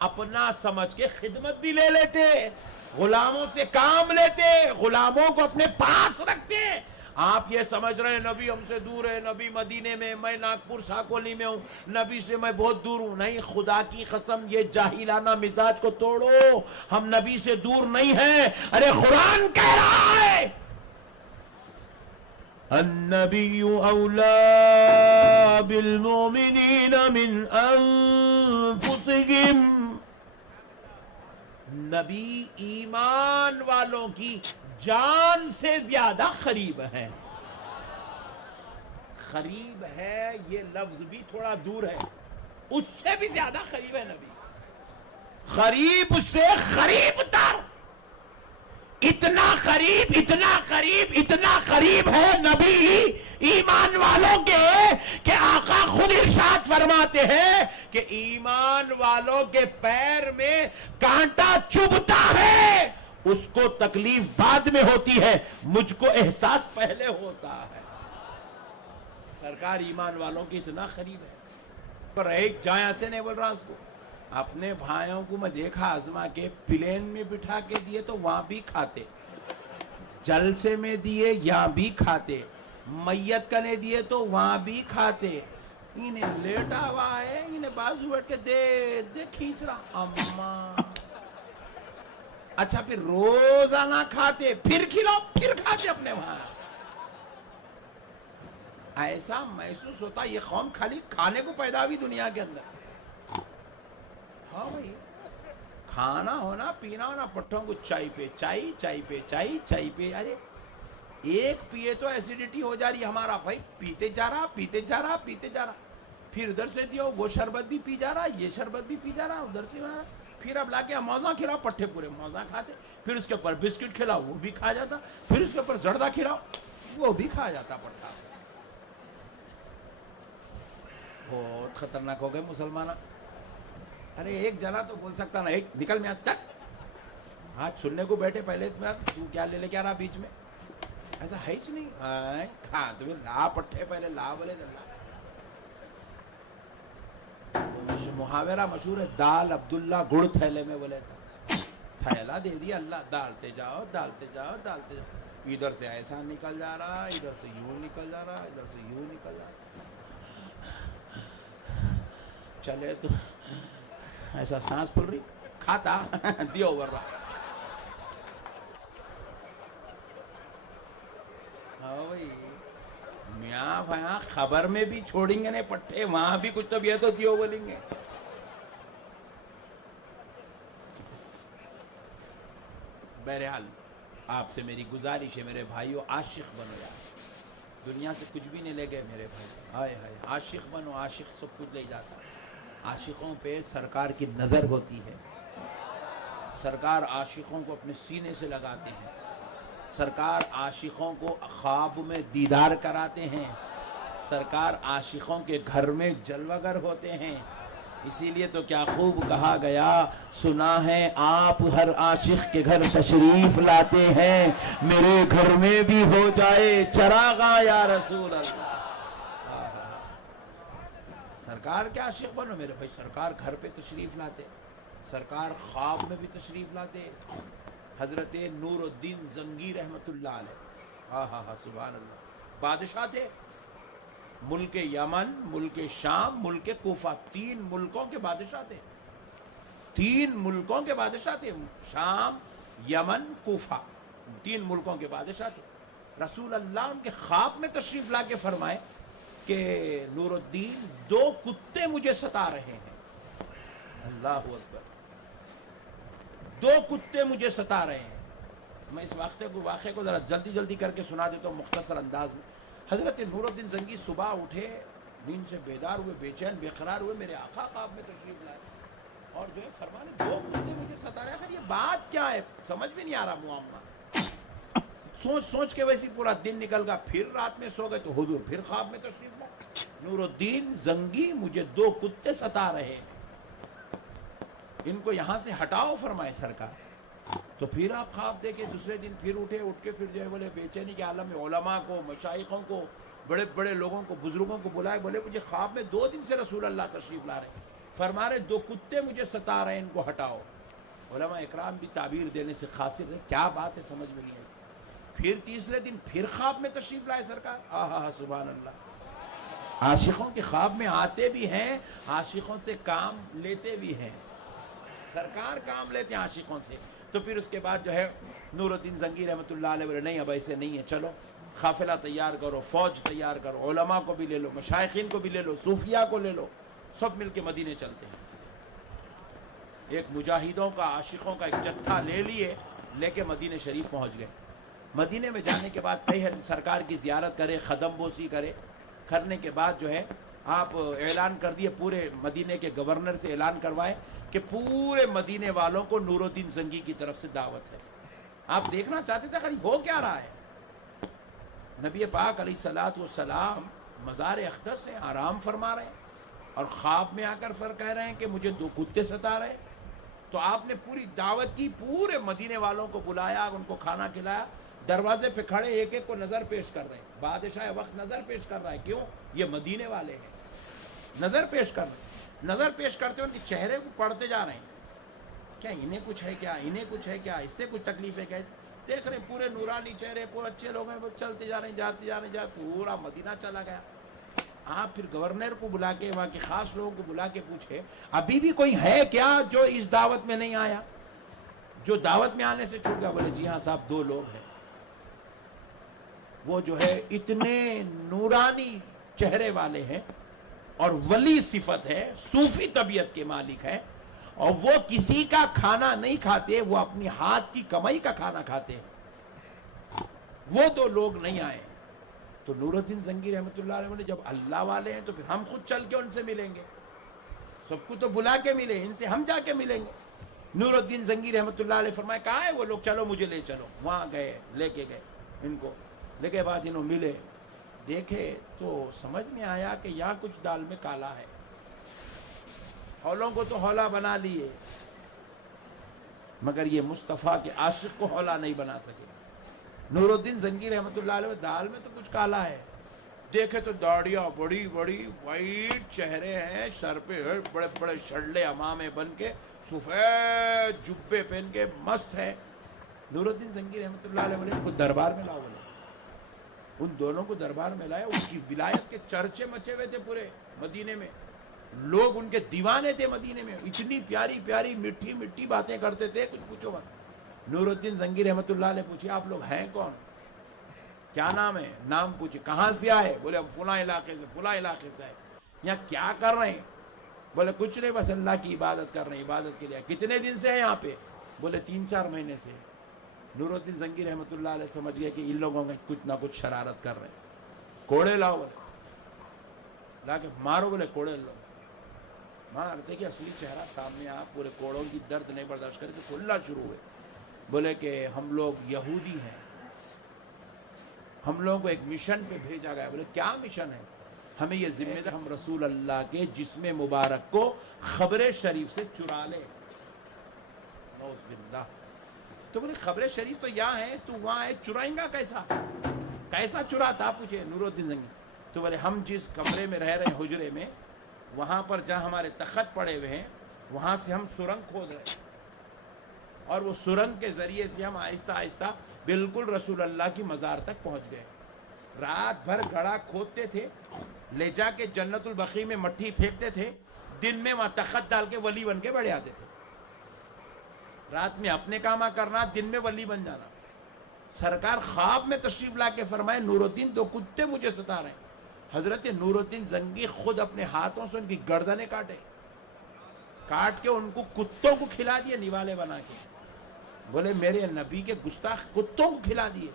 اپنا سمجھ کے خدمت بھی لے لیتے، غلاموں سے کام لیتے، غلاموں کو اپنے پاس رکھتے۔ آپ یہ سمجھ رہے ہیں نبی ہم سے دور ہے، نبی مدینے میں، میں ناگپور ساکولی میں ہوں، نبی سے میں بہت دور ہوں۔ نہیں، خدا کی قسم یہ جاہلانہ مزاج کو توڑو، ہم نبی سے دور نہیں ہیں۔ ارے قرآن کہہ رہا ہے النبی اولا بالمؤمنین من انفسهم، نبی ایمان والوں کی جان سے زیادہ قریب ہے۔ قریب ہے یہ لفظ بھی تھوڑا دور ہے، اس سے بھی زیادہ قریب ہے نبی، قریب سے قریب تر، اتنا قریب اتنا قریب اتنا قریب ہے نبی ایمان والوں کے کہ آقا خود ارشاد فرماتے ہیں کہ ایمان والوں کے پیر میں کانٹا چبھتا ہے، اس کو تکلیف بعد میں ہوتی ہے، مجھ کو احساس پہلے ہوتا ہے۔ سرکار ایمان والوں کی اتنا قریب ہے۔ پر ایک جائیں ایسے نہیں بول رہا اس کو، اپنے بھائیوں کو میں دیکھا آزما کے پلین میں بٹھا کے دیے تو وہاں بھی کھاتے، جلسے میں دیے یہاں بھی کھاتے، میت کنے دیے تو وہاں بھی کھاتے۔ انہیں لیٹا ہوا ہے، انہیں بازو بیٹھ کے دے دے کھینچ رہا، اماں اچھا پھر روزانہ کھاتے، پھر کھلاؤ پھر کھاتے اپنے وہاں۔ ایسا محسوس ہوتا یہ قوم خالی کھانے کو پیدا ہوئی دنیا کے اندر۔ ہاں بھائی، کھانا ہونا پینا ہونا، پٹھوں کو چائے پہ چائے، چائے پہ چائے، چائے پہ، ارے ایک پیے تو ایسیڈیٹی ہو جا رہی ہمارا بھائی، پیتے جا رہا پیتے جا رہا پیتے جا رہا، پھر ادھر سے دیو وہ شربت بھی پی جا رہا، یہ شربت بھی پی جا رہا، ادھر سے پھر اب لا کے موزہ کھلاؤ، پٹھے پورے موزہ کھاتے، پھر اس کے اوپر بسکٹ کھلاؤ وہ بھی کھا جاتا، پھر اس کے اوپر زردہ کھلاؤ وہ بھی کھا جاتا پٹھا۔ بہت خطرناک ہو گئے مسلمان۔ ارے ایک جنا تو بول سکتا نا، ایک نکل میں آج تک آج سننے کو بیٹھے، پہلے تو کیا لے کیا رہا بیچ میں، ایسا ہے ہی نہیں، کھا تمہیں لا پٹھے پہلے لا بولے اللہ۔ محاورہ مشہور ہے، دال عبداللہ گڑ تھیلے میں بولے تھا، تھیلا دے دیا اللہ، ڈالتے جاؤ ڈالتے جاؤ ڈالتے جاؤ، ادھر سے ایسا نکل جا رہا، ادھر سے یوں نکل جا رہا، ادھر سے یوں نکل جا رہا، چلے تو ایسا سانس پھول رہی، کھاتا دیا اوور رہا۔ میاں بھیاں خبر میں بھی چھوڑیں گے نہیں پٹھے، وہاں بھی کچھ تو بھی ہے تو دیو بولیں گے۔ بہرحال آپ سے میری گزارش ہے میرے بھائیو، عاشق بنو یار، دنیا سے کچھ بھی نہیں لے گئے میرے بھائی، ہائے ہائے، عاشق بنو، عاشق سب کچھ لے جاتا ہے۔ عاشقوں پہ سرکار کی نظر ہوتی ہے، سرکار عاشقوں کو اپنے سینے سے لگاتے ہیں، سرکار عاشقوں کو خواب میں دیدار کراتے ہیں، سرکار عاشقوں کے گھر میں جلوگر ہوتے ہیں۔ اسی لیے تو کیا خوب کہا گیا، سنا ہے آپ ہر عاشق کے گھر تشریف لاتے ہیں، میرے گھر میں بھی ہو جائے چراغاں یا رسول اللہ۔ سرکار کے عاشق بنو میرے بھائی، سرکار گھر پہ تشریف لاتے، سرکار خواب میں بھی تشریف لاتے۔ حضرت نور الدین زنگی رحمت اللہ علیہ، ہاں سبحان اللہ، بادشاہ تھے، ملک یمن، ملک شام، ملک کوفہ، تین ملکوں کے بادشاہ تھے، تین ملکوں کے بادشاہ تھے، شام، یمن، کوفہ، تین ملکوں کے بادشاہ تھے۔ رسول اللہ ان کے خواب میں تشریف لا کے فرمائے کہ نور الدین دو کتے مجھے ستا رہے ہیں، اللہ اکبر، دو کتے مجھے ستا رہے ہیں۔ میں اس واقعے کو ذرا جلدی کر کے سنا دیتا ہوں مختصر انداز میں۔ حضرت نور الدین زنگی صبح اٹھے، نیند سے بیدار ہوئے، بے چین بے قرار ہوئے، میرے آقا خواب میں تشریف لائے اور جو ہے فرمانے دو کتے مجھے ستا رہے ہیں، یہ بات کیا ہے سمجھ بھی نہیں آ رہا معاملہ۔ سوچ کے ویسے پورا دن نکل گیا، پھر رات میں سو گئے تو حضور پھر خواب میں تشریف لائے، نور الدین زنگی مجھے دو کتے ستا رہے ہیں، ان کو یہاں سے ہٹاؤ فرمائے سرکار۔ تو پھر آپ خواب دیکھے، دوسرے دن پھر اٹھے، اٹھ کے پھر جو ہے بولے بے چینی کے عالم میں علماء کو، مشائخوں کو، بڑے بڑے لوگوں کو، بزرگوں کو بلائے، بولے مجھے خواب میں 2 دن سے رسول اللہ تشریف لا رہے ہیں۔ فرما رہے دو کتے مجھے ستا رہے ہیں، ان کو ہٹاؤ۔ علماء اکرام بھی تعبیر دینے سے قاصر رہے، کیا بات ہے سمجھ میں نہیں آئی۔ پھر تیسرے دن پھر خواب میں تشریف لائے سرکار، آہا سبحان اللہ۔ عاشقوں کے خواب میں آتے بھی ہیں، عاشقوں سے کام لیتے بھی ہیں، سرکار کام لیتے ہیں عاشقوں سے۔ تو پھر اس کے بعد جو ہے نور الدین زنگی رحمۃ اللہ علیہ بولے نہیں اب ایسے نہیں ہے، چلو قافلہ تیار کرو، فوج تیار کرو، علماء کو بھی لے لو، مشائخین کو بھی لے لو، صوفیاء کو لے لو، سب مل کے مدینے چلتے ہیں۔ ایک مجاہدوں کا عاشقوں کا ایک جتھا لے لیے، لے کے مدینے شریف پہنچ گئے۔ مدینے میں جانے کے بعد پہلے سرکار کی زیارت کرے، قدم بوسی کرے، کرنے کے بعد جو ہے آپ اعلان کر دیے، پورے مدینے کے گورنر سے اعلان کروائے کہ پورے مدینے والوں کو نور الدین زنگی کی طرف سے دعوت ہے۔ آپ دیکھنا چاہتے تھے خالی ہو کیا رہا ہے۔ نبی پاک علیہ الصلوۃ والسلام مزار اقدس سے آرام فرما رہے ہیں اور خواب میں آ کر کہہ رہے ہیں کہ مجھے دو کتے ستا رہے ہیں۔ تو آپ نے پوری دعوت کی، پورے مدینے والوں کو بلایا، ان کو کھانا کھلایا، دروازے پہ کھڑے ایک ایک کو نظر پیش کر رہے ہیں۔ بادشاہ وقت نظر پیش کر رہا ہے، کیوں؟ یہ مدینے والے ہیں، نظر پیش کر رہے ہیں۔ نظر پیش کرتے ان کے چہرے کو پڑھتے جا رہے ہیں، کیا انہیں کچھ ہے، کیا انہیں کچھ ہے، کیا اس سے کچھ تکلیف ہے، کیسے دیکھ رہے ہیں پورے نورانی چہرے، پورے اچھے لوگ ہیں، وہ چلتے جا رہے ہیں، جاتے جا رہے ہیں، پورا مدینہ چلا گیا۔ آپ پھر گورنر کو بلا کے، وہاں کے خاص لوگوں کو بلا کے پوچھے ابھی بھی کوئی ہے کیا جو اس دعوت میں نہیں آیا، جو دعوت میں آنے سے چھوٹ گیا؟ بولے جی ہاں صاحب، دو لوگ ہیں، وہ جو ہے اتنے نورانی چہرے والے ہیں اور ولی صفت ہے، صوفی طبیعت کے مالک ہیں، اور وہ کسی کا کھانا نہیں کھاتے، وہ اپنی ہاتھ کی کمائی کا کھانا کھاتے ہیں۔ وہ دو لوگ نہیں آئے۔ تو نور الدین زنگی رحمۃ اللہ علیہ بولے جب اللہ والے ہیں تو پھر ہم خود چل کے ان سے ملیں گے، سب کو تو بلا کے ملے، ان سے ہم جا کے ملیں گے۔ نور الدین زنگی رحمۃ اللہ علیہ فرمائے کہاں ہے وہ لوگ، چلو مجھے لے چلو۔ وہاں گئے، لے کے گئے ان کو، لے کے بعد انہوں ملے، دیکھے تو سمجھ میں آیا کہ یہاں کچھ دال میں کالا ہے۔ ہولوں کو تو ہولا بنا لیے، مگر یہ مصطفیٰ کے عاشق کو ہولا نہیں بنا سکے۔ نور الدین زنگی رحمۃ اللہ علیہ دال میں تو کچھ کالا ہے، دیکھے تو داڑیاں بڑی بڑی، وائٹ چہرے ہیں، سر پہ بڑے بڑے شرلے امامے بن کے، سفید جبے پہن کے مست ہے۔ نور الدین زنگی رحمۃ اللہ علیہ بولے ان کو دربار میں لاؤ، بولے ان دونوں کو دربار میں لایا۔ ان کی ولایت کے چرچے مچے ہوئے تھے پورے مدینے میں، لوگ ان کے دیوانے تھے مدینے میں، اتنی پیاری پیاری میٹھی میٹھی باتیں کرتے تھے، کچھ پوچھو مت۔ نور الدین زنگی رحمۃ اللہ علیہ پوچھے آپ لوگ ہیں کون، کیا نام ہے؟ نام پوچھے، کہاں سے آئے؟ بولے ہم فلاں علاقے سے، فلاں علاقے سے آئے۔ یہاں کیا کر رہے ہیں؟ بولے کچھ نہیں، بس اللہ کی عبادت کر رہے ہیں، عبادت کے لیے۔ کتنے دن سے ہیں یہاں پہ؟ بولے 3-4 مہینے سے۔ نور الدین زنگی رحمۃ اللہ علیہ سمجھ گئے کہ ان لوگوں میں کچھ نہ کچھ شرارت کر رہے ہیں۔ کوڑے لاؤ، بولے لا کے مارو، بولے کوڑے لاؤ، مارتے کہ اصلی چہرہ سامنے آ، پورے کوڑوں کی درد نہیں برداشت کرے تو کھلنا شروع ہوئے۔ بولے کہ ہم لوگ یہودی ہیں، ہم لوگوں کو ایک مشن پہ بھیجا گیا۔ بولے کیا مشن ہے؟ ہمیں یہ ذمہ دار، ہم رسول اللہ کے جسم مبارک کو خبر شریف سے چرا لیں۔ نعوذ باللہ۔ تو بولے خبر شریف تو یہاں ہے، تو وہاں ہے، چرائیں گا کیسا؟ کیسا چراتا؟ پوچھے نور الدین زنگی۔ تو بولے ہم جس کمرے میں رہ رہے ہیں، حجرے میں، وہاں پر جہاں ہمارے تخت پڑے ہوئے ہیں، وہاں سے ہم سرنگ کھود رہے ہیں، اور وہ سرنگ کے ذریعے سے ہم آہستہ آہستہ بالکل رسول اللہ کی مزار تک پہنچ گئے۔ رات بھر گڑھا کھودتے تھے، لے جا کے جنت البقیع میں مٹی پھینکتے تھے، دن میں وہاں تخت ڈال کے ولی بن کے بیٹھ جاتے تھے۔ رات میں اپنے کام کرنا، دن میں ولی بن جانا۔ سرکار خواب میں تشریف لا کے فرمائے نور الدین دو کتے مجھے ستا رہے ہیں۔ حضرت نور الدین زنگی خود اپنے ہاتھوں سے ان کی گردنیں کاٹے، کاٹ کے ان کو کتوں کو کھلا دیے نوالے بنا کے۔ بولے میرے نبی کے گستاخ کتوں کو کھلا دیے،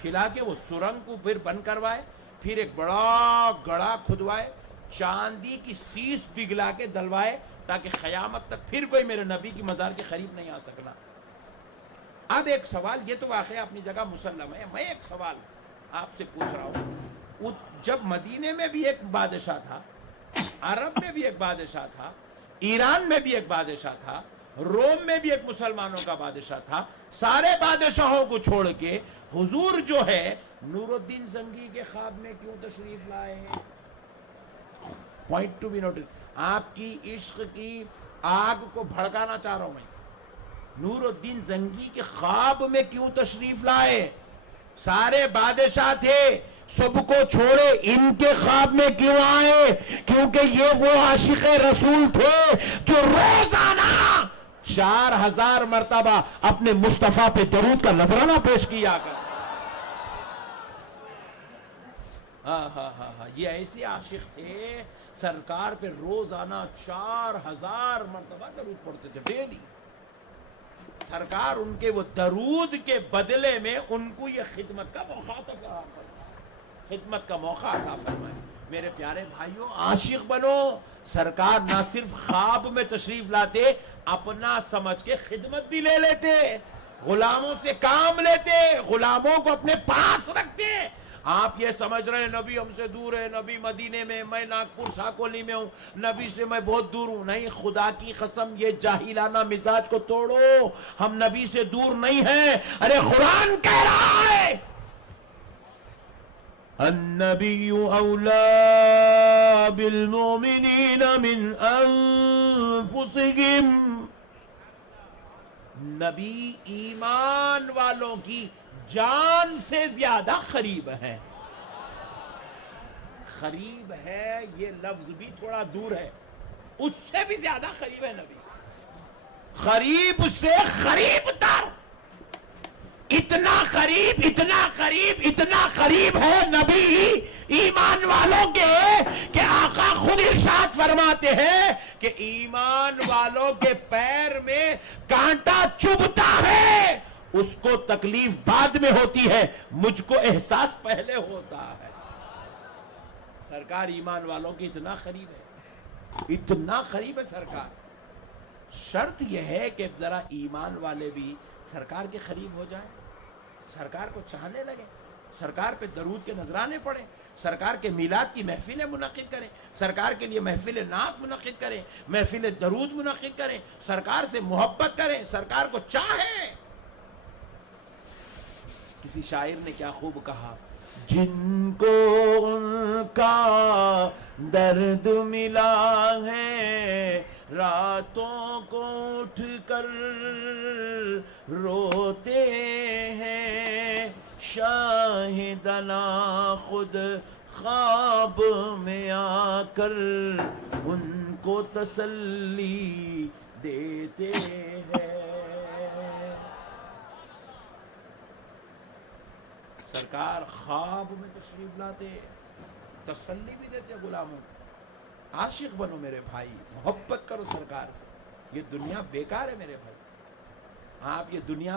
کھلا کے وہ سرنگ کو پھر بند کروائے، پھر ایک بڑا گڑھا کھدوائے، چاندی کی سیس پگھلا کے دلوائے، تاکہ قیامت تک پھر کوئی میرے نبی کی مزار کے قریب نہیں آ سکنا۔ اب ایک سوال، یہ تو واقعہ اپنی جگہ مسلم ہے، میں ایک سوال آپ سے پوچھ رہا ہوں۔ جب مدینے میں بھی ایک بادشاہ تھا، عرب میں بھی ایک بادشاہ تھا، ایران میں بھی ایک بادشاہ تھا، روم میں بھی ایک مسلمانوں کا بادشاہ تھا، سارے بادشاہوں کو چھوڑ کے حضور جو ہے نور الدین زنگی کے خواب میں کیوں تشریف لائے؟ Point to be noted. آپ کی عشق کی آگ کو بھڑکانا چاہ رہا ہوں میں. نور الدین زنگی کے خواب میں کیوں تشریف لائے؟ سارے بادشاہ تھے، سب کو چھوڑے، ان کے خواب میں کیوں آئے؟ کیونکہ یہ وہ عاشق رسول تھے جو روزانہ 4000 مرتبہ اپنے مصطفیٰ پہ درود کا نذرانہ پیش کیا کر. یہ ایسے عاشق تھے، سرکار پہ روزانہ 4000 مرتبہ درود پڑھتے تھے ڈیلی. سرکار ان کے وہ درود کے بدلے میں ان کو یہ خدمت کا موقع عطا فرمائے، خدمت کا موقع عطا فرمائے. میرے پیارے بھائیوں، عاشق بنو. سرکار نہ صرف خواب میں تشریف لاتے، اپنا سمجھ کے خدمت بھی لے لیتے، غلاموں سے کام لیتے، غلاموں کو اپنے پاس رکھتے. آپ یہ سمجھ رہے ہیں نبی ہم سے دور ہے، نبی مدینے میں، میں ناگپور ساکولی میں ہوں، نبی سے میں بہت دور ہوں. نہیں، خدا کی قسم یہ جاہلانہ مزاج کو توڑو. ہم نبی سے دور نہیں ہیں. ارے قرآن کہہ رہا ہے النبی اولا بالمؤمنین من انفسہم. نبی ایمان والوں کی جان سے زیادہ قریب ہے. قریب ہے یہ لفظ بھی تھوڑا دور ہے، اس سے بھی زیادہ قریب ہے نبی. قریب سے قریب تر، اتنا قریب، اتنا قریب، اتنا قریب ہے نبی ایمان والوں کے کہ آقا خود ارشاد فرماتے ہیں کہ ایمان والوں کے پیر میں کانٹا چبھتا ہے، اس کو تکلیف بعد میں ہوتی ہے، مجھ کو احساس پہلے ہوتا ہے. سرکار ایمان والوں کے اتنا قریب ہے، اتنا قریب ہے سرکار. شرط یہ ہے کہ ذرا ایمان والے بھی سرکار کے قریب ہو جائیں، سرکار کو چاہنے لگے، سرکار پہ درود کے نذرانے پڑھیں، سرکار کے میلاد کی محفلیں منعقد کریں، سرکار کے لیے محفل نعت منعقد کریں، محفل درود منعقد کریں، سرکار سے محبت کریں، سرکار کو چاہیں. کسی شاعر نے کیا خوب کہا، جن کو ان کا درد ملا ہے راتوں کو اٹھ کر روتے ہیں، شاہدنا خود خواب میں آ کر ان کو تسلی دیتے ہیں. سرکار خواب میں تشریف لاتے، تسلی بھی دیتے غلاموں کو. عاشق بنو میرے بھائی، محبت کرو سرکار سے. یہ دنیا بیکار ہے میرے بھائی. آپ یہ دنیا